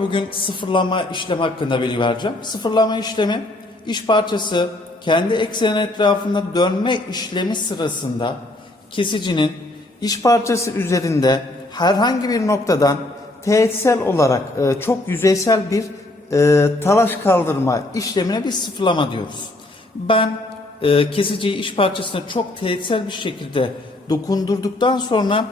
Bugün sıfırlama işlemi hakkında bilgi vereceğim. Sıfırlama işlemi iş parçası kendi ekseni etrafında dönme işlemi sırasında kesicinin iş parçası üzerinde herhangi bir noktadan teğetsel olarak e, çok yüzeysel bir e, talaş kaldırma işlemine bir sıfırlama diyoruz. Ben e, kesiciyi iş parçasına çok teğetsel bir şekilde dokundurduktan sonra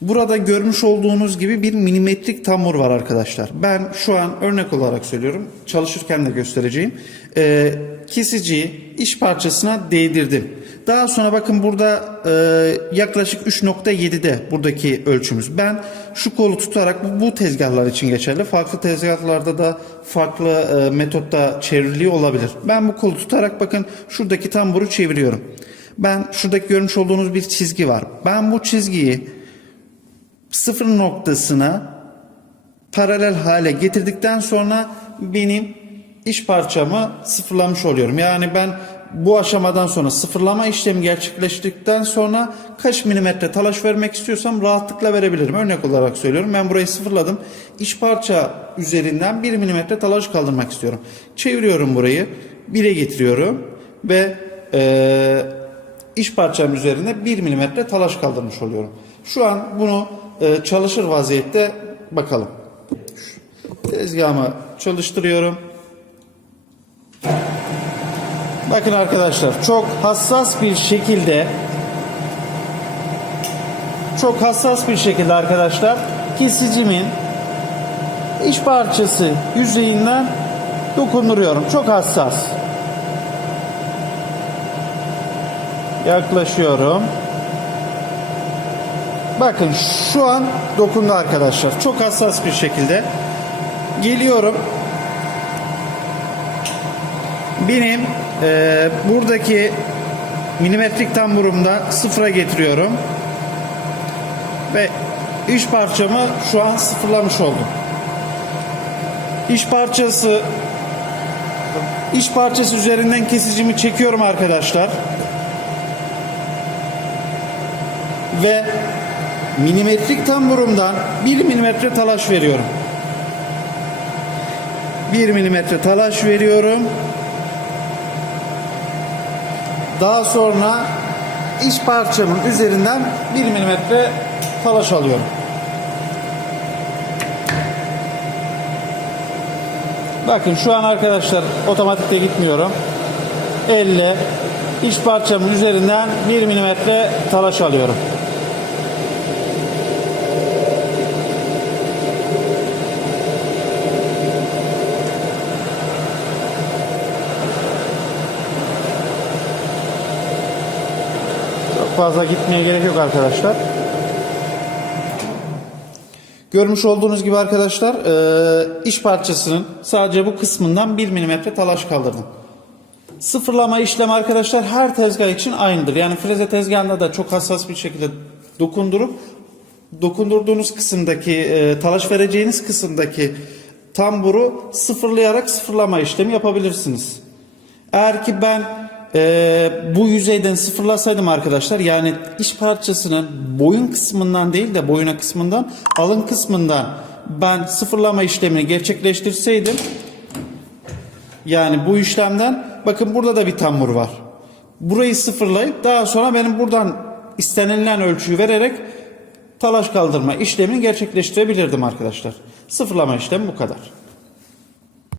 Burada görmüş olduğunuz gibi bir milimetrik tamur var arkadaşlar. Ben şu an örnek olarak söylüyorum. Çalışırken de göstereceğim. Ee, kesiciyi iş parçasına değdirdim. Daha sonra bakın burada e, yaklaşık 3.7'de buradaki ölçümüz. Ben şu kolu tutarak bu, bu tezgahlar için geçerli. Farklı tezgahlarda da farklı e, metotta çevriliyor olabilir. Ben bu kolu tutarak bakın şuradaki tamburu çeviriyorum. Ben şuradaki görmüş olduğunuz bir çizgi var. Ben bu çizgiyi sıfır noktasına paralel hale getirdikten sonra benim iş parçamı sıfırlamış oluyorum. Yani ben bu aşamadan sonra sıfırlama işlemi gerçekleştirdikten sonra kaç milimetre talaş vermek istiyorsam rahatlıkla verebilirim. Örnek olarak söylüyorum. Ben burayı sıfırladım. İş parça üzerinden 1 milimetre talaş kaldırmak istiyorum. Çeviriyorum burayı. 1'e getiriyorum ve eee iş parçam üzerinde 1 milimetre talaş kaldırmış oluyorum. Şu an bunu e, çalışır vaziyette bakalım. Tezgahımı çalıştırıyorum. Bakın arkadaşlar çok hassas bir şekilde çok hassas bir şekilde arkadaşlar kesicimin iç parçası yüzeyinden dokunduruyorum. Çok hassas. Yaklaşıyorum. Bakın şu an dokundu arkadaşlar. Çok hassas bir şekilde. Geliyorum. Benim e, buradaki milimetrik tamburumda sıfıra getiriyorum. Ve iş parçamı şu an sıfırlamış oldum. İş parçası iş parçası üzerinden kesicimi çekiyorum arkadaşlar. ve milimetrik tamburumdan 1 milimetre talaş veriyorum. 1 milimetre talaş veriyorum. Daha sonra iç parçamın üzerinden 1 milimetre talaş alıyorum. Bakın şu an arkadaşlar otomatikte gitmiyorum. Elle iç parçamın üzerinden 1 milimetre talaş alıyorum. Fazla gitmeye gerek yok arkadaşlar. Görmüş olduğunuz gibi arkadaşlar e, iş parçasının sadece bu kısmından 1 mm talaş kaldırdım. Sıfırlama işlemi arkadaşlar her tezgah için aynıdır. Yani freze tezgahında da çok hassas bir şekilde dokundurup dokundurduğunuz kısımdaki e, talaş vereceğiniz kısımdaki tamburu sıfırlayarak sıfırlama işlemi yapabilirsiniz. Eğer ki ben e, bu yüzeyden sıfırlasaydım arkadaşlar yani iş parçasının boyun kısmından değil de boyuna kısmından alın kısmından ben sıfırlama işlemini gerçekleştirseydim yani bu işlemden bakın burada da bir tambur var. Burayı sıfırlayıp daha sonra benim buradan istenilen ölçüyü vererek talaş kaldırma işlemini gerçekleştirebilirdim arkadaşlar. Sıfırlama işlemi bu kadar.